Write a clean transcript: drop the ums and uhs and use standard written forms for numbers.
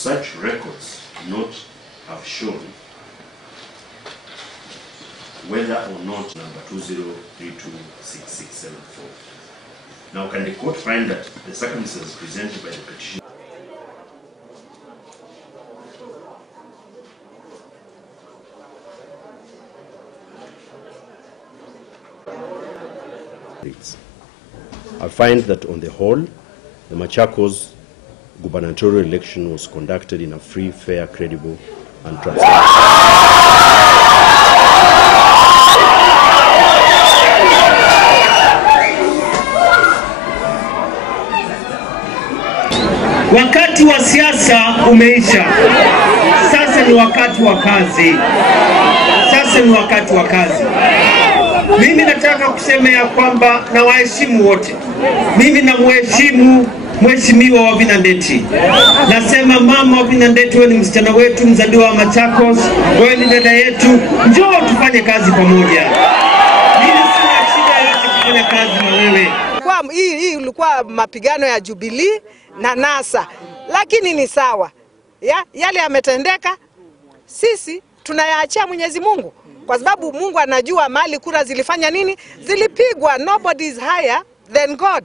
such records not have shown whether or not number 20326674. Now, can the court find that the circumstances presented by the petition I find that on the whole, the Machakos gubernatorial election was conducted in a free, fair, credible, and transparent. Wakati wa siasa umeisha. Sasa ni wakati wa kazi. Sasa ni wakati wa kazi. Mimi nataka kusema ya kwamba na waheshimu wote. Mimi na mheshimiwa Wavina Ndeti. Nasema mama Wavina Ndeti, wewe ni msichana wetu, mzaliwa wa Machakos, wewe ni dada yetu. Njoo tufanye kazi pamoja. Mimi sina shida yote kufanya kazi na wewe. Hii ilikuwa mapigano ya Jubilee na NASA. Lakini ni sawa. Yale yametendeka, sisi tunayaachia Mwenyezi Mungu. Kwa sababu Mungu anajua mali kura zilifanya nini, zilipigwa. Nobody is higher than God.